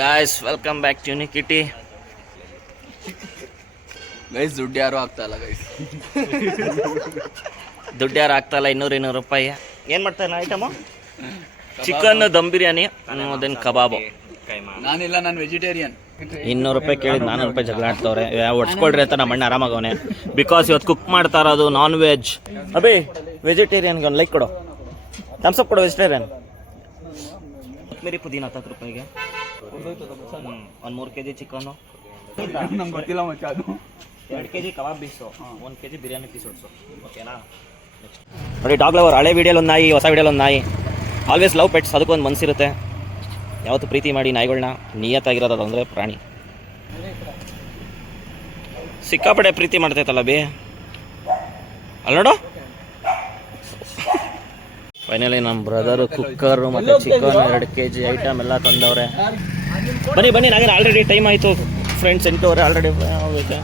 Guys welcome back to ಯುನಿಕಿಟಿ guys ದುಡ್ಡು ಯಾರು ಆಗ್ತಾ ಇಲ್ಲ ಗೈಸ್ ದುಡ್ಡು ಯಾರು ಆಗ್ತಾಯಿಲ್ಲ ಇನ್ನೂರು ಇನ್ನೂರು ರೂಪಾಯಿ. ಏನು ಮಾಡ್ತಾನೆ item chicken dum biryani then kebab. ನಾನಿಲ್ಲ ನಾನು ವೆಜಿಟೇರಿಯನ್ ಇನ್ನೂರು ರೂಪಾಯಿ ಕೇಳಿದ್ ನಾನ್ನೂರು ರೂಪಾಯಿ ಜಗಳ ಆಡ್ತವ್ರೆ. ಒಡ್ಸ್ಕೊಳ್ರಿ ಅಂತ ನಮ್ಮ ಅಣ್ಣ ಆರಾಮಾಗವನೆ. ಬಿಕಾಸ್ ಇವತ್ತು ಕುಕ್ ಮಾಡ್ತಾ ಇರೋದು ನಾನ್ ವೆಜ್ ಅಬಿ ವೆಜಿಟೇರಿಯನ್ಗೆ ಒಂದು ಲೈಕ್ ಕೊಡು. ಥಮ್ಸಪ್ ಕೊಡು ವೆಜಿಟೇರಿಯನ್ ಕೊತ್ತಂಬರಿ ಪುದೀನ ಹತ್ತು ರೂಪಾಯಿಗೆ. ಒಂದು ಮೂರು ಕೆ ಜಿ ಚಿಕನು ನಂಗೆ ಗೊತ್ತಿಲ್ಲ ಮಚ್ಚ ಅದು. ಎರಡು ಕೆಜಿ ಕಬಾಬ್ ಪೀಸು ಒಂದು ಕೆ ಜಿ ಬಿರಿಯಾನಿ ಪೀಸ್ ಹೊಡ್ಸು ಓಕೆನಾ ನೋಡಿ ಡಾಗ್ ಲವರ್ ಹಳೆ ವೀಡಿಯೋ ಒಂದು ನಾಯಿ ಹೊಸ ವೀಡಿಯೋ ಒಂದು ನಾಯಿ. ಆಲ್ವೇಸ್ ಲವ್ ಪೆಟ್ಸ್ ಅದಕ್ಕೊಂದು ಮನಸ್ಸಿರುತ್ತೆ ಯಾವತ್ತು ಪ್ರೀತಿ ಮಾಡಿ ನಾಯಿಗಳನ್ನ ನಿಯತ್ತಾಗಿರೋದು ಅಂದರೆ ಪ್ರಾಣಿ. ಸಿಕ್ಕಾಪಡೆ ಪ್ರೀತಿ ಮಾಡ್ತೈತಲ್ಲ ಬಿ. ಅಲ್ಲ ನೋಡು. ಫೈನಲಿ ನಮ್ಮ ಬ್ರದರು ಕುಕ್ಕರು ಮತ್ತು ಚಿಕನ್ ಎರಡು ಕೆ ಜಿ ಐಟಮ್ ಎಲ್ಲ ತಂದವ್ರೆ. ಬನ್ನಿ ಬನ್ನಿ ನಾಗೇನು ಆಲ್ರೆಡಿ ಟೈಮ್ ಆಯಿತು. ಫ್ರೆಂಡ್ಸ್ ಎಂಟೂವರೆ ಆಲ್ರೆಡಿ ಹೋಗ್ಬೇಕು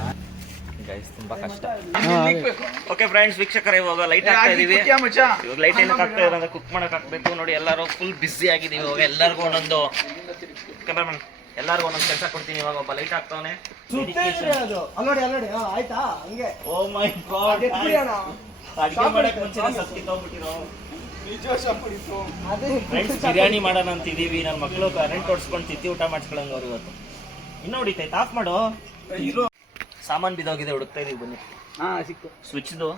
ಗೈಸ್ ತುಂಬಾ ಕಷ್ಟ. ಓಕೆ ಫ್ರೆಂಡ್ಸ್ ವೀಕ್ಷಕರೇ ಇವಾಗ ಲೈಟ್ ಹಾಕ್ತಾ ಇದೀವಿ. ಇವಾಗ ಲೈಟ್ ಏನಕ್ಕೆ ಹಾಕ್ತಾ ಇದ್ದಾರೆ ಅಂದ್ರೆ ಕುಕ್ ಮಾಡಕ್ ಹಾಕ್ಬೇಕು ನೋಡಿ ಎಲ್ಲರೂ ಫುಲ್ ಬಿಸಿ ಆಗಿದೀವಿ ಇವಾಗ. ಎಲ್ಲರಿಗೂ ಒಂದೊಂದು ಕ್ಯಾಮ್ರಾಮನ್ ಎಲ್ಲರಿಗೂ ಒಂದೊಂದು ಕೆಲಸ ಕೊಡ್ತೀನಿ ಇವಾಗ. ಒಬ್ಬ ಲೈಟ್ ಹಾಕ್ತಾವನೆ ಓ ಮೈ ಗಾಡ್. ಅಡಿಗೆ ಮಾಡಕ್ ಮುಂಚೆ ಫ್ರೆಂಡ್ಸ್ ಬಿರಿಯಾನಿ ಮಾಡೋಣ ಅಂತಿದೀವಿ ನನ್ನ ಮಕ್ಕಳು ಕರೆಂಟ್ ಹೊಡ್ಸ್ಕೊಂಡು ತಿತ್ತಿ ಊಟ ಮಾಡ್ಸ್ಕೊಳಂಗ ಅವ್ರು ಇವತ್ತು. ಇನ್ನೂ ಹೊಡಿತೈತೆ. ಆಫ್ ಮಾಡು. ಸಾಮಾನು ಬಿದ್ದೋಗಿದೆ. ಹುಡುಕ್ತಾ ಇದೀವಿ ಬನ್ನಿ. ಹಾ ಸಿಕ್ತು ಸ್ವಿಚ್ದು?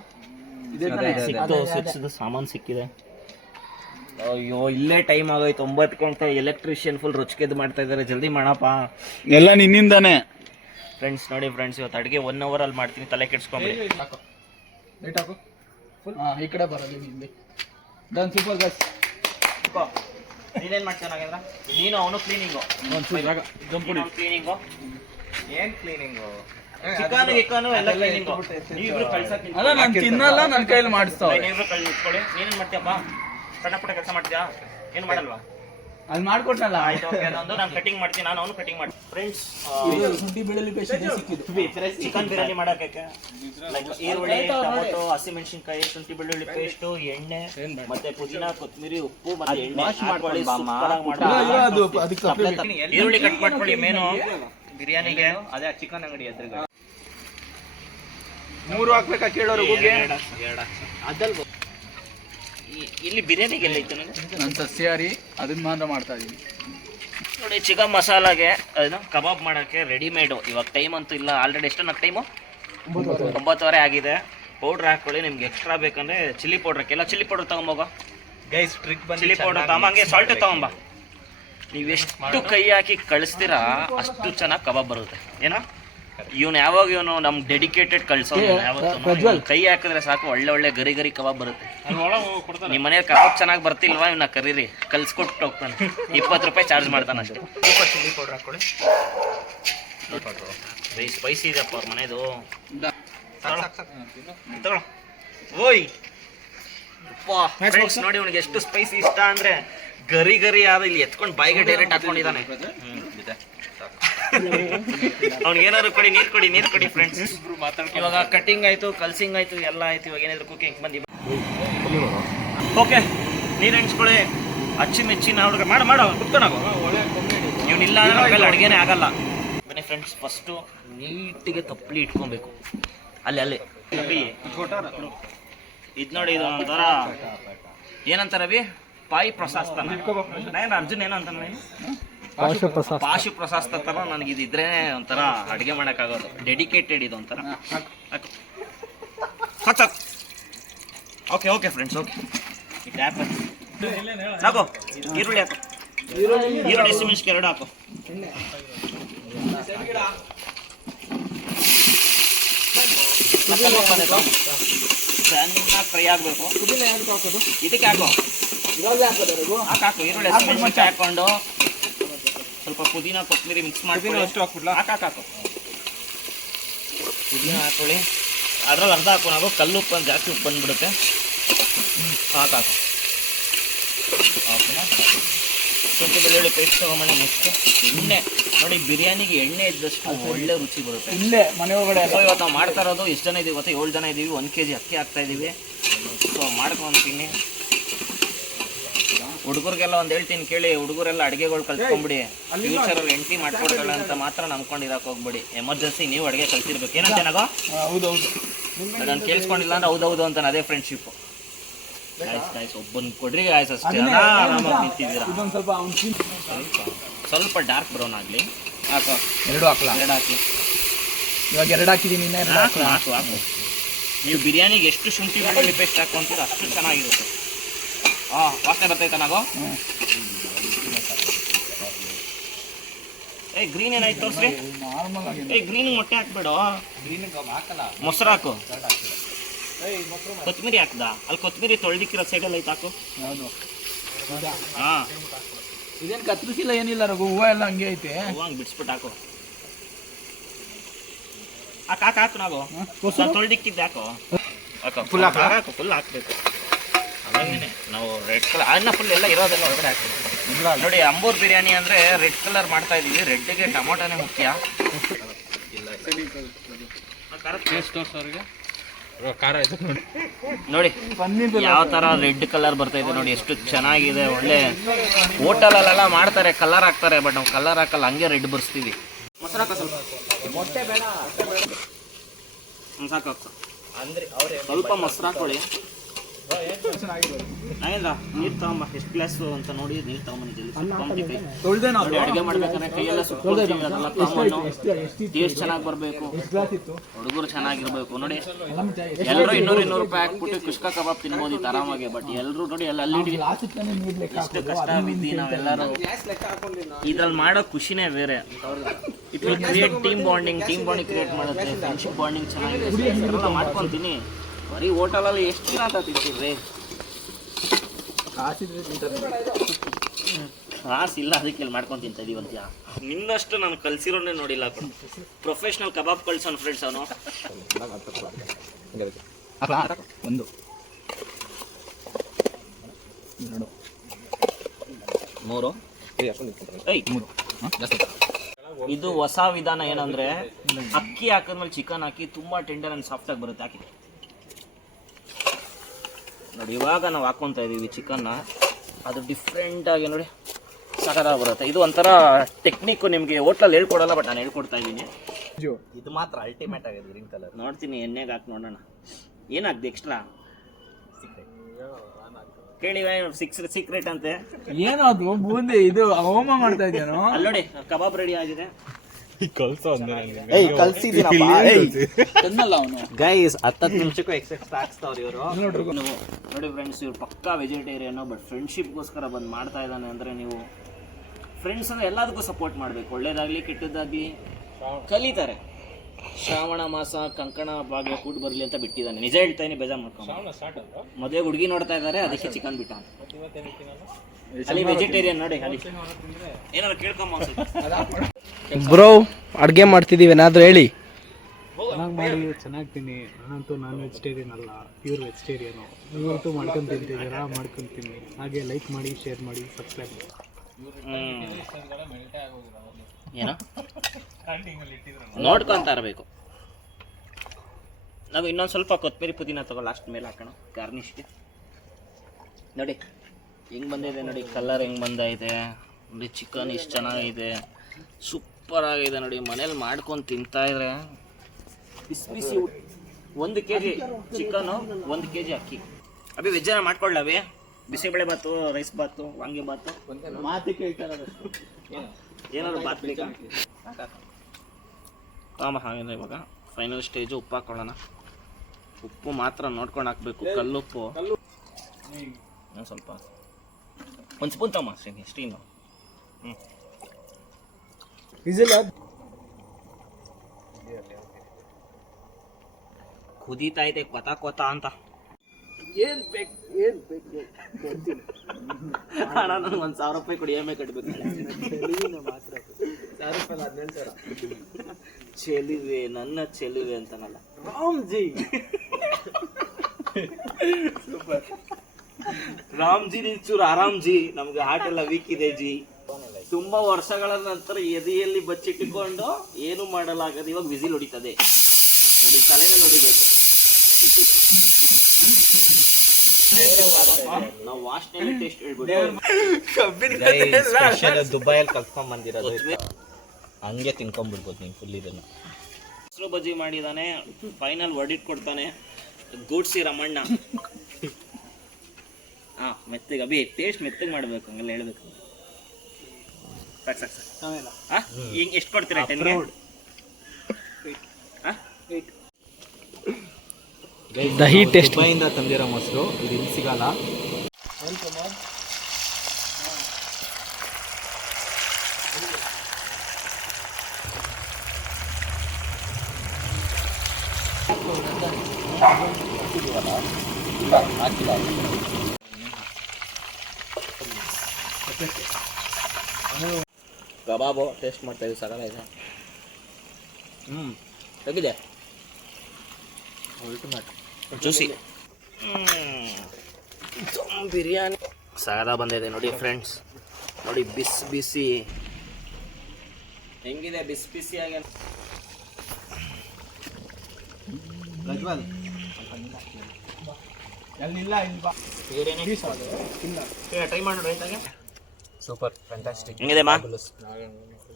ಸಿಕ್ತು ಸ್ವಿಚ್ದು ಸಾಮಾನು ಸಿಕ್ಕಿದೆ. ಅಯ್ಯೋ ಇಲ್ಲೇ ಟೈಮ್ ಆಗೋಯ್ತು. ಒಂಬತ್ತು ಗಂಟೆ ಎಲೆಕ್ಟ್ರಿಷಿಯನ್ ಫುಲ್ ರುಚಿಕೆದು ಮಾಡ್ತಾ ಇದ್ದಾರೆ ಜಲ್ದಿ ಮಾಡಪ್ಪ. ಎಲ್ಲ ನಿನ್ನಿಂದಾನೆ. ಫ್ರೆಂಡ್ಸ್ ನೋಡಿ ಫ್ರೆಂಡ್ಸ್ ಇವತ್ತು ಅಡುಗೆ ಒನ್ ಅವರ್ ಅಲ್ಲಿ ಮಾಡ್ತೀನಿ. ತಲೆ ಕೆಡ್ಸ್ಕೊಂಬಿಡಿ. ಲೈಟ್ ಹಾಕು. ಹಾ ಈ ಕಡೆ ಬರೋದು ಹಿಂದೆ ಡನ್ ಸೂಪರ್ ಗೈಸ್ ನೀನೇನ್ ಮಾಡ್ತೀಯ ನಾಗೇಂದ್ರ? ನೀನು ಅವನು ಕ್ಲೀನಿಂಗು ಒಂಚೂರು ಜಾಗ ಜಂಪುಡಿ ಕ್ಲೀನಿಂಗು ಏನ್ ಕ್ಲೀನಿಂಗು ಚಿಕನ್ ಗಿಕನು ಎಲ್ಲ ಕ್ಲೀನಿಂಗು ನೀವಿಬ್ರು ಕಳ್ಸಕ್ ಅಲ್ಲ ನಾನು ತಿನ್ನಲ್ಲ ನನ್ನ ಕೈಯಲ್ಲಿ ಮಾಡಿಸ್ತಾವ ನೀವಿಬ್ರು ಕಳ್ಸಿ ಇಟ್ಕೊಳ್ಳಿ. ನೀನೇನ್ ಮಾಡ್ತೀಯಪ್ಪ? ಸಣ್ಣ ಪುಟ್ಟ ಕೆಲಸ ಮಾಡ್ತೀಯಾ? ಏನು ಮಾಡಲ್ವಾ? ಅಲ್ಲಿ ಮಾಡ್ಕೊಟ್ನಲ್ಲ ಆಯ್ತು ಓಕೆ ಅದೊಂದು ನಾನು ಕಟಿಂಗ್ ಮಾಡ್ತೀನಿ ನಾನು ಅವನು ಕಟಿಂಗ್ ಮಾಡ್ತೀನಿ. ಫ್ರೆಂಡ್ಸ್ ಶುಂಠಿ ಬೆಳ್ಳುಳ್ಳಿ ಪೇಸ್ಟ್ ಸಿಕ್ಕಿದ್ದು. ಚಿಕನ್ ಬಿರಿಯಾನಿ ಮಾಡಕ್ಕೆ ಲೈಕ್ ಈರುಳ್ಳಿ ಟೊಮೊಟೊ ಹಸಿಮೆಣಸಿನಕಾಯಿ ಶುಂಠಿ ಬೆಳ್ಳುಳ್ಳಿ ಪೇಸ್ಟ್ ಎಣ್ಣೆ ಮತ್ತೆ ಪುದೀನ ಕೊತ್ತಂಬರಿ ಉಪ್ಪು ಮತ್ತೆ ಎಣ್ಣೆ ಮಾಡ್ಕೊಳ್ಳಿ. ಈರುಳ್ಳಿ ಕಟ್ ಮಾಡ್ಕೊಳ್ಳಿ. ಮೇನು ಬಿರಿಯಾನಿಗೆ ಅದೇ ಚಿಕನ್ ಅಂಗಡಿ ಎದುರುಗಡೆ. ಮೂರು ಹಾಕ್ಬೇಕಾ ಕೇಳೋರು ಈ- ಇಲ್ಲಿ ಬಿರಿಯಾನಿಗೆ ಎಲ್ಲ ಇತ್ತು ನನಗೆ ನನ್ನ ಸಸ್ಯಾಹಾರಿ ಅದನ್ನ ಮಾತ್ರ ಮಾಡ್ತಾ ಇದೀನಿ. ನೋಡಿ ಚಿಕನ್ ಮಸಾಲಾಗೆ ಅದನ್ನ ಕಬಾಬ್ ಮಾಡೋಕ್ಕೆ ರೆಡಿಮೇಡು ಇವಾಗ ಟೈಮ್ ಅಂತೂ ಇಲ್ಲ. ಆಲ್ರೆಡಿ ಎಷ್ಟು ನಾಲ್ಕು ಟೈಮು ಒಂಬತ್ತುವರೆ ಆಗಿದೆ. ಪೌಡ್ರ್ ಹಾಕೊಳ್ಳಿ ನಿಮ್ಗೆ ಎಕ್ಸ್ಟ್ರಾ ಬೇಕಂದ್ರೆ ಚಿಲ್ಲಿ ಪೌಡ್ರ್ ಹಾಕಿ. ಎಲ್ಲ ಚಿಲ್ಲಿ ಪೌಡ್ರ್ ತಗೊಂಬೋಗ? ಗೈಸ್ ಟ್ರಿಕ್ ಬಂದು ಚಿಲ್ಲಿ ಪೌಡರ್ ತಗೊಂಬ ಹಂಗೆ ಸಾಲ್ಟ್ ತಗೊಂಬ. ನೀವು ಎಷ್ಟು ಕೈ ಹಾಕಿ ಕಳಿಸ್ತೀರಾ ಅಷ್ಟು ಚೆನ್ನಾಗಿ ಕಬಾಬ್ ಬರುತ್ತೆ. ಏನೋ? ಇವನು ಯಾವಾಗ ಇವನು ನಮ್ಗೆ ಡೆಡಿಕೇಟೆಡ್ ಕಳ್ಸೋ ಯಾವತ್ತು ಕೈ ಹಾಕಿದ್ರೆ ಸಾಕು ಒಳ್ಳೆ ಒಳ್ಳೆ ಗರಿ ಗರಿ ಕಬಾಬ್ ಬರುತ್ತೆ. ನಿಮ್ಮ ಮನೆಯಲ್ಲಿ ಕಬಾಬ್ ಚೆನ್ನಾಗಿ ಬರ್ತಿಲ್ವಾ? ಇವನ್ನ ಕರೀರಿ. ಕಲ್ಸ್ಕೊಟ್ಟು ಹೋಗ್ತಾನೆ ಇಪ್ಪತ್ತು ರೂಪಾಯಿ ಚಾರ್ಜ್ ಮಾಡ್ತಾನೆ ಅಷ್ಟೇ. ಸ್ವಲ್ಪ ಚಿಲ್ಲಿ ಪೌಡರ್ ಹಾಕೊಳ್ಳಿ ಬೈ ಸ್ಪೈಸಿ ಇದೆಪ್ಪ ಅವ್ರ ಮನೆದು ಸಾಕ್ ಸಾಕ್ ಸಾಕ್ ತಗೊಳ್ಳೋ ಓಯ್ ಫ್ರೆಂಡ್ಸ್ ನೋಡಿ ಅವನಿಗೆ ಎಷ್ಟು ಸ್ಪೈಸಿ ಇಷ್ಟ ಅಂದ್ರೆ ಗರಿ ಗರಿ ಆದ ಇಲ್ಲಿ ಎತ್ಕೊಂಡು ಬಾಯಿಗೆ ಡೈರೆಕ್ಟ್ ಹಾಕೊಂಡಿದ್ದಾನೆ. ಅವ್ನಿಗೆ ಏನಾದ್ರು ಕೊಡಿ ನೀರು ಕೊಡಿ ನೀರು ಕೊಡಿ ಫ್ರೆಂಡ್ಸ್ ಇವಾಗ ಕಟಿಂಗ್ ಆಯ್ತು ಕಲ್ಸಿಂಗ್ ಆಯ್ತು ಎಲ್ಲ ಆಯ್ತು. ಇವಾಗ ಏನಾದ್ರು ಕುಕಿಂಗ್ ಬಂದಿ ಓಕೆ ನೀರು ಹೆಣ್ಸ್ಕೊಳ್ಳಿ ಅಚ್ಚಿ ಮೆಚ್ಚಿನ ಹುಡುಗ ಮಾಡು ಮಾಡು ನೀವು. ಇಲ್ಲ ಅಂದ್ರೆ ಅಡುಗೆನೇ ಆಗಲ್ಲ. ಬನ್ನಿ ಫ್ರೆಂಡ್ಸ್ ಫಸ್ಟು ನೀಟಿಗೆ ತಪ್ಪಲಿ ಇಟ್ಕೊಬೇಕು. ಅಲ್ಲಿ ಅಲ್ಲಿ. ರವಿ ಇದು ನೋಡಿ ಇದು ಒಂಥರ ಏನಂತ ರವಿ? ಪಾಯಿ ಪ್ರಶಾಸ್ತನ. ನಾನು ಅರ್ಜುನ್ ಏನು ಅಂತ ಪಾಶು ಪ್ರಸಾಸ್ತ ಥರ ನನಗೆ ಇದ್ರೆ ಒಂಥರ ಅಡುಗೆ ಮಾಡೋಕ್ಕಾಗೋದು. ಡೆಡಿಕೇಟೆಡ್ ಇದು ಒಂಥರ okay okay friends okay tap ಸಾಕು. ಈರುಳ್ಳಿ ಹಾಕು. ಈರುಳ್ಳಿ ಹಸಿಮೆಣ್ಸಿಗೆ ಎರಡು ಹಾಕು. ಚೆನ್ನಾಗಿ ಫ್ರೈ ಆಗಬೇಕು. ಇದಕ್ಕೆ ಹಾಕು. ಹಾಕು ಹಾಕು ಈರುಳ್ಳಿ ಹಸಿಮೆಣ್ಸಿನ್ಕಾಯಿ ಹಾಕೊಂಡು ಸ್ವಲ್ಪ ಪುದೀನ ಕೊತ್ತಂಬರಿ ಮಿಕ್ಸ್ ಮಾಡ್ಕೊಳ್ಳಿ. ಅಷ್ಟು ಹಾಕ್ಬಿಡ್ಲಾ? ಹಾಕು ಹಾಕು ಹಾಕು. ಪುದೀನ ಹಾಕೊಳ್ಳಿ. ಅದ್ರಲ್ಲಿ ಅರ್ಧ ಹಾಕೋಣ ಕಲ್ಲು ಉಪ್ಪು ಜಾಸ್ತಿ ಉಪ್ಪು ಬಂದ್ಬಿಡುತ್ತೆ. ಹಾಕಾಕು ಸ್ವಲ್ಪ ಓಕೆನಾ ಬೆಳ್ಳುಳ್ಳಿ ಪೇಸ್ಟ್ ತೊಗೊಂಬನ್ನಿ ನೆಕ್ಸ್ಟ್ ಎಣ್ಣೆ ನೋಡಿ ಬಿರಿಯಾನಿಗೆ ಎಣ್ಣೆ ಇದ್ದಷ್ಟು ಒಳ್ಳೆ ರುಚಿ ಬರುತ್ತೆ. ಇಲ್ಲೇ ಮನೆ ಒಳಗಡೆ ಸೊ ಇವತ್ತು ನಾವು ಮಾಡ್ತಾ ಇರೋದು ಎಷ್ಟು ಜನ ಇದೀವಿ ಇವತ್ತು ಏಳು ಜನ ಇದ್ದೀವಿ ಒಂದು ಕೆ ಜಿ ಅಕ್ಕಿ ಹಾಕ್ತಾ ಇದ್ದೀವಿ ಸೊ ಮಾಡ್ಕೊಂತೀನಿ. ಹುಡುಗರಿಗೆಲ್ಲ ಒಂದು ಹೇಳ್ತೀನಿ ಕೇಳಿ ಹುಡುಗರೆಲ್ಲ ಅಡುಗೆಗಳು ಕಲ್ತ್ಕೊಂಡ್ಬಿಡಿ ಫ್ಯೂಚರ್ ಅಲ್ಲಿ ಎಂಟ್ರಿ ಮಾಡ್ಕೊಡ್ತಾಳೆ ಅಂತ ಮಾತ್ರ ನಂಬ್ಕೊಂಡಿರಕ್ ಹೋಗ್ಬಿಡಿ. ಎಮರ್ಜೆನ್ಸಿ ನೀವು ಅಡುಗೆ ಕಲ್ತಿರ್ಬೇಕು. ಏನಂತ ಏನಾಗೋ ಹೌದೌದು. ನಾನು ಕೇಳಿಸ್ಕೊಂಡಿಲ್ಲ ಅಂದ್ರೆ ಹೌದೌದು ಅಂತ ಅದೇ ಫ್ರೆಂಡ್ಶಿಪ್ ಒಬ್ಬನ್ ಕೊಡ್ರಿ ಗಾಯ್ಸ್ ಅಷ್ಟೇ. ನಿಂತಿದ್ದೀರಾ? ಸ್ವಲ್ಪ ಡಾರ್ಕ್ ಬ್ರೌನ್ ಆಗ್ಲಿ. ಹಾಕು. ಎರಡು ಹಾಕ್ಲಾ? ಎರಡು ಹಾಕಿ. ಇವಾಗ ಎರಡು ಹಾಕಿದೀನಿ ಇನ್ನ ಎರಡು ಹಾಕು ಹಾಕು ಹಾಕು. ನೀವು ಬಿರಿಯಾನಿಗೆ ಎಷ್ಟು ಶುಂಠಿ ಬೆಳ್ಳುಳ್ಳಿ ಪೇಸ್ಟ್ ಹಾಕೊಂತೀರ ಅಷ್ಟು ಚೆನ್ನಾಗಿರುತ್ತೆ. ಹಾಂ ವಾಸನೆ ಬರ್ತೈತೆ ನಾಗೋ? ಏ ಗ್ರೀನ್ ಏನಾಯ್ತು ತೋರಿಸ್ರಿ. ನಾರ್ಮಲ್ ಆಗಿ ಏ ಗ್ರೀನ್ ಮೊಟ್ಟೆ ಹಾಕ್ಬೇಡ. ಮೊಸರು ಹಾಕು. ಕೊತ್ತಂಬರಿ ಹಾಕ್ದ? ಅಲ್ಲಿ ಕೊತ್ತಂಬರಿ ತೊಳ್ದಿಕ್ಕಿರೋ ಸೈಡಲ್ಲಿ ಐತೆ ಹಾಕು. ಹೌದು ಹಾ. ಇದೇನು ಕತ್ತರಿಸಿಲ್ಲ ಏನಿಲ್ಲ ರಘು ಹೂವು ಎಲ್ಲ ಹಂಗೆ ಐತೆ. ಹಂಗೆ ಬಿಡಿಸ್ಬಿಟ್ಟು ಹಾಕು. ಹಾಕು ಹಾಕು ಹಾಕು ನಾವು. ತೊಳ್ದಿಕ್ಕಿದ್ದೆ ಹಾಕು ಹಾಕು ಫುಲ್ ಹಾಕು ಹಾಕು ಫುಲ್ ಹಾಕ್ಬೇಕು. ನಾವು ರೆಡ್ ಕಲರ್ ಅನ್ನ ಫುಲ್ ಎಲ್ಲ ಇರೋದೆಲ್ಲ ಒಳಗಡೆ ಹಾಕ್ಬೇಕು ನೋಡಿ, ಅಂಬೂರ್ ಬಿರಿಯಾನಿ ಅಂದ್ರೆ ರೆಡ್ ಕಲರ್ ಮಾಡ್ತಾ ಇದ್ದೀವಿ. ರೆಡ್ಗೆ ಟೊಮೊಟೊನೇ ಮುಖ್ಯ. ನೋಡಿ, ಯಾವ ತರ ರೆಡ್ ಕಲರ್ ಬರ್ತಾ ಇದೆ ನೋಡಿ, ಎಷ್ಟು ಚೆನ್ನಾಗಿದೆ. ಒಳ್ಳೆ ಹೋಟೆಲಲ್ಲೆಲ್ಲ ಮಾಡ್ತಾರೆ ಕಲರ್ ಹಾಕ್ತಾರೆ ಬಟ್ ನಾವು ಕಲರ್ ಹಾಕಲ್ಲ, ಹಂಗೆ ರೆಡ್ ಬರ್ಸ್ತೀವಿ. ಮೊಸರು ಹಾಕೊಳ್ಳಿ. ನಾಗೇಂದ್ರ ನೀರು ತಗೊಂಬ ಎಷ್ಟು ಗ್ಲಾಸ್ ಅಂತ ನೋಡಿ ನೀರು ತಗೊಂಬಂದಿದ್ದೀವಿ ತೊಳ್ದೆ ನಾವು. ನೋಡಿ ಅಡುಗೆ ಮಾಡ್ಬೇಕಾದ್ರೆ ಕೈಯೆಲ್ಲ ಅದೆಲ್ಲ ಎಷ್ಟು ಟೇಸ್ಟ್ ಚೆನ್ನಾಗಿ ಬರಬೇಕು. ಹುಡುಗರು ಚೆನ್ನಾಗಿರ್ಬೇಕು. ನೋಡಿ ಎಲ್ಲರೂ ಇನ್ನೂರು ಇನ್ನೂರು ರೂಪಾಯಿ ಹಾಕ್ಬಿಟ್ಟು ಕುಷ್ಕ ಕಬಾಬ್ ತಿನ್ಬೋದಿತ್ತು ಆರಾಮಾಗಿ ಬಟ್ ಎಲ್ಲರೂ ನೋಡಿ ಅಲ್ಲಿ ಅಲ್ಲಿ ಎಷ್ಟು ಕಷ್ಟ ಬಿದ್ದಿ ನಾವೆಲ್ಲರೂ. ಇದ್ರಲ್ಲಿ ಮಾಡೋ ಖುಷಿನೇ ಬೇರೆ. It will create team bonding team bonding create ಮಾಡುತ್ತೆ. ಫ್ರೆಂಡ್ಶಿಪ್ ಬಾಂಡಿಂಗ್ ಚೆನ್ನಾಗಿದೆ. ಎಲ್ಲ ಮಾಡ್ಕೊಂತೀನಿ. ಬರೀ ಹೋಟೆಲಲ್ಲಿ ಎಷ್ಟು ದಿನ ಅಂತ ತಿಂತೀರಿ? ಕಾಸಿದ್ರೆ ತಿಂತಾರೆ. ಕಾಸಿಲ್ಲ ಅದಕ್ಕೆ ಇಲ್ಲಿ ಮಾಡ್ಕೊಂಡು ತಿಂತ ಇದೀವಂತ್ಯ ನಿನ್ನಷ್ಟು ನಾನು ಕಲ್ಸಿರೋನೇ ನೋಡಿಲ್ಲ ಪ್ರೊಫೆಷ್ನಲ್ ಕಬಾಬ್ ಕಳ್ಸೋನು ಫ್ರೆಂಡ್ಸ್ ಅವನು. ಒಂದು. ಎರಡು. ಮೂರು. ಐ ಮೂರು. ಜಾಸ್ತಿ ಇದು ಹೊಸ ವಿಧಾನ ಏನಂದ್ರೆ ಅಕ್ಕಿ ಹಾಕಿದ್ಮೇಲೆ ಚಿಕನ್ ಹಾಕಿ ತುಂಬಾ ಟೆಂಡರ್ ಅಂಡ್ ಸಾಫ್ಟ್ ಆಗಿ ಬರುತ್ತೆ ಹಾಕಿ. ನೋಡಿ ಇವಾಗ ನಾವು ಹಾಕೊಂತ ಇದೀವಿ ಚಿಕನ್ನ ಅದು ಡಿಫ್ರೆಂಟಾಗಿ ನೋಡಿ ಸಖತ್ತಾಗಿ ಬರುತ್ತೆ. ಇದು ಒಂಥರ ಟೆಕ್ನಿಕ್ ನಿಮಗೆ ಹೋಟ್ಲಲ್ಲಿ ಹೇಳ್ಕೊಡಲ್ಲ ಬಟ್ ನಾನು ಹೇಳ್ಕೊಡ್ತಾ ಇದ್ದೀನಿ. ಇದು ಮಾತ್ರ ಅಲ್ಟಿಮೇಟ್ ಆಗಿದೆ ಗ್ರೀನ್ ಕಲರ್ ನೋಡ್ತೀನಿ ಎಣ್ಣೆಗೆ ಹಾಕಿ ನೋಡೋಣ. ಏನಾಗ್ದು ಎಕ್ಸ್ಟ್ರಾ ಕೇಳಿ ಸಿಕ್ಸ್ ಸೀಕ್ರೆಟ್ ಅಂತೆ. ಏನೋ ಅದು ಬೂಂದಿ ಇದು ಹೋಮ ಮಾಡ್ತಾ ಇದ್ದೇನೋ? ಅಲ್ಲಿ ನೋಡಿ ಕಬಾಬ್ ರೆಡಿ ಆಗಿದೆ. ಏಯ್ ಕಲ್ಸಿದ್ದೀನಪ್ಪ ಏಯ್. ಅವನು. ಗೈಸ್ ಹತ್ತತ್ತು ನಿಮಿಷಕ್ಕೂ ಎಕ್ಸೆಕ್ಸ್ ಹಾಕ್ಸ್ತಾವ್ರಿ ಇವರು. ನೀವು ನೋಡಿ ಫ್ರೆಂಡ್ಸ್ ಇವ್ರು ಪಕ್ಕಾ ವೆಜಿಟೇರಿಯನ್ ಬಟ್ ಫ್ರೆಂಡ್ಶಿಪ್ಗೋಸ್ಕರ ಬಂದು ಮಾಡ್ತಾ ಇದ್ದಾನೆ ಅಂದರೆ ನೀವು ಫ್ರೆಂಡ್ಸ್ ಅಂದ್ರೆ ಎಲ್ಲದಕ್ಕೂ ಸಪೋರ್ಟ್ ಮಾಡಬೇಕು. ಒಳ್ಳೇದಾಗಲಿ ಕೆಟ್ಟದ್ದಾಗಲಿ ಕಲಿತಾರೆ. ಶ್ರಾವಣ ಮಾಸ ಕಂಕಣ ಭಾಗ್ಯ ಕೂಡ ಬರಲಿ ಅಂತ ಬಿಟ್ಟಿದ್ದಾನೆ. ನಿಜ ಹೇಳ್ತಾ ಇದೀನಿ ಬೇಜಾರ್ ಮಾಡ್ಕೊಂಡು ಮದುವೆ ಹುಡುಗಿ ನೋಡ್ತಾ ಇದ್ದಾರೆ ಅದಕ್ಕೆ ಚಿಕನ್ ಬಿಟ್ಟ ಅಲ್ಲಿ ವೆಜಿಟೇರಿಯನ್ ನೋಡಿ ಅಲ್ಲಿ. ಏನಾದ್ರು ಕೇಳ್ಕೊಂಬ ಬ್ರೋ ಅಡ್ಗೆ ಮಾಡ್ತಿದೀವಿ ಏನಾದ್ರೂ ಹೇಳಿ. ಚೆನ್ನಾಗಿ ಮಾಡಿ ಚೆನ್ನಾಗಿ ತಿನ್ನಿ. ನಾನಂತೂ ನಾನ್ ವೆಜಿಟೇರಿಯನ್ ಅಲ್ಲ ಪ್ಯೂರ್ ವೆಜಿಟೇರಿಯನು ನೀವಂತೂ ಮಾಡ್ಕೊಂಡು ತಿಂತಿದ್ದೀರಾ ಮಾಡ್ಕೊಂಡು ತಿನ್ನಿ. ಹಾಗೆ ಲೈಕ್ ಮಾಡಿ ಶೇರ್ ಮಾಡಿ ಸಬ್ಸ್ಕ್ರೈಬ್ ಮಾಡಿ. ಏನು? ನೋಡ್ಕೊಂತ ಇರಬೇಕು. ನಾವು ಇನ್ನೊಂದು ಸ್ವಲ್ಪ ಕೊತ್ತಂಬರಿ ಪುದೀನ ತಗೋ ಲಾಸ್ಟ್ ಮೇಲೆ ಹಾಕೋಣ ಗಾರ್ನಿಷ್ಗೆ ನೋಡಿ. ಹೆಂಗ್ ಬಂದಿದೆ ನೋಡಿ ಕಲರ್ ಹೆಂಗ್ ಬಂದೈತೆ. ನೋಡಿ ಚಿಕನ್ ಇಷ್ಟು ಚೆನ್ನಾಗಿದೆ ಸೂಪರ್ ಆಗಿದೆ ನೋಡಿ ಮನೇಲಿ ಮಾಡ್ಕೊಂಡು ತಿಂತಾ ಇದ್ರೆ. ಬಿಸಿ ಬಿಸಿ ಒಂದು ಕೆ ಜಿ ಚಿಕನು ಒಂದು ಕೆ ಜಿ ಅಕ್ಕಿ. ಅಭಿ ವೆಜ್ಜನ ಮಾಡ್ಕೊಳ್ಳವಿ ಬಿಸಿಬೇಳೆ ಬಾತು ರೈಸ್ ಬಾತು ವಾಂಗಿ ಬಾತು ಮಾತು ಕೇಳ್ತಾರೆ ಏನಾದ್ರು ಬಾತ್ ಬೇಕಾ? ಹಾಂ ಹಾಗಿದೆ ಇವಾಗ ಫೈನಲ್ ಸ್ಟೇಜು ಉಪ್ಪು ಹಾಕೊಳ್ಳೋಣ. ಉಪ್ಪು ಮಾತ್ರ ನೋಡ್ಕೊಂಡು ಹಾಕ್ಬೇಕು ಕಲ್ಲುಪ್ಪು. ಸ್ವಲ್ಪ. ಒಂದು ಸ್ಪೂನ್ ತಮ್ಮ ಶ್ರೀನಿ ಸ್ಟೀನು ಹ್ಞೂ ಕುದೀತಾ ಇದೆ ಕೊತ ಕೊತ ಅಂತ. ಏನ್ ಬೇಕು ಏನ್ ಬೇಕು ಅಣ್ಣ ನನಗೆ ಒಂದು ಸಾವಿರ ರೂಪಾಯಿ ಕೊಡಿ ಎಮ್ಮೆ ಕಟ್ಟಬೇಕು ಚೆಲುವೆ ನನ್ನ ಚೆಲುವೆ ಅಂತನಲ್ಲ. ರಾಮ್ಜಿ. ರಾಮ್ಜಿ ಚೂರು ಆರಾಮ್ಜಿ. ನಮ್ಗೆ ಹಾರ್ಟ್ ಎಲ್ಲ ವೀಕ್ ಇದೆ ಜಿ. ತುಂಬಾ ವರ್ಷಗಳ ನಂತರ ಎದೆಯಲ್ಲಿ ಬಚ್ಚಿಟ್ಟುಕೊಂಡು ಏನು ಮಾಡಲಾಗದು ಇವಾಗ ವಿಸಿಲ್ ಹೊಡಿತದೆ. ನೋಡಿ ತಲೆನೇ ನೋಡಿಬೇಕು ನಾವು ಟೇಸ್ಟ್ ಹೇಳ್ಬಿಟ್ಟು. ದುಬೈಯಲ್ಲಿ ಕಲ್ತ್ಕೊಂಡ್ ಬಂದಿರೋದು ಹಂಗೆ ತಿನ್ಕೊಂಡ್ಬಿಡ್ಬೋದು ನೀವು ಫುಲ್ ಇದನ್ನ. ಬಜ್ಜಿ ಮಾಡಿದಾನೆ ಫೈನಲ್ ವರ್ಡಿಟ್ ಕೊಡ್ತಾನೆ. ಗೂಡ್ಸಿ ರಮಣ್ಣ ಹಾ ಮೆತ್ತಗೆ. ಅಭಿ ಟೇಸ್ಟ್ ಮೆತ್ತಗೆ ಮಾಡಬೇಕು ಹಂಗೆಲ್ಲ ಹೇಳ್ಬೇಕು. ಸಾಕು ಸಾಕು ಸಾಕು. ಹಾ ಹಿಂಗ್ ಎಷ್ಟು ಕೊಡ್ತೀರಾ ಟೆನ್ಗೆ ದಹಿ ಟೇಸ್ಟ್ ಬೈಯಿಂದ ತಂದಿರೋ ಮೊಸರು ಇದು ಇಲ್ಲಿ ಸಿಗಲ್ಲ. ಕಬಾಬು ಟೇಸ್ಟ್ ಮಾಡ್ತಾ ಇದ್ದೀವಿ ಸಗಲ ಇದೆ ಹ್ಞೂ ಹೇಗಿದೆ? ಅಲ್ಟಿಮೇಟ್ ಜ್ಯೂಸಿ ಬಿರಿಯಾನಿ ಸಾಗದ ಬಂದಿದೆ ನೋಡಿ ಫ್ರೆಂಡ್ಸ್ ನೋಡಿ ಬಿಸಿ ಬಿಸಿ. ಹೆಂಗಿದೆ ಬಿಸಿ ಬಿಸಿಯಾಗಿ ಪ್ರಜ್ವಲ್ ಎಲ್ಲಿಲ್ಲ ಇಲ್ಲ ಬಾ. ಟ್ರೈ ಮಾಡಿ ಸೂಪರ್ ಫ್ಯಾಂಟಾಸ್ಟಿಕ್ ಹೆಂಗಿದೆ ಮಾ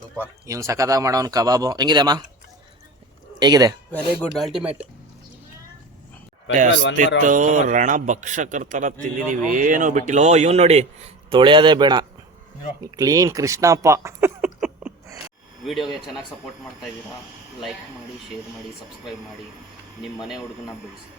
ಸೂಪರ್ ಇವನು ಸಖತ್ತಾಗಿ ಮಾಡೋನು ಕಬಾಬು. ಹೆಂಗಿದೆ ಮಾ ಹೇಗಿದೆ? ವೆರಿ ಗುಡ್ ಅಲ್ಟಿಮೇಟ್ ಅಸ್ತಿತ್ತು ರಣ ಭಕ್ಷಕರ ಥರ ತಿಂದಿದೀವಿ. ಏನು ಬಿಟ್ಟಿಲ್ಲ. ಓ ಇವ್ನು ನೋಡಿ. ತೊಳೆಯೋದೇ ಬೇಡ. ಕ್ಲೀನ್ ಕೃಷ್ಣಪ್ಪ. ವಿಡಿಯೋಗೆ ಚೆನ್ನಾಗಿ ಸಪೋರ್ಟ್ ಮಾಡ್ತಾ ಇದ್ದೀರಾ? ಲೈಕ್ ಮಾಡಿ ಶೇರ್ ಮಾಡಿ ಸಬ್ಸ್ಕ್ರೈಬ್ ಮಾಡಿ. ನಿಮ್ಮ ಮನೆ ಹುಡುಗನ ಬೆಳೆಸಿ.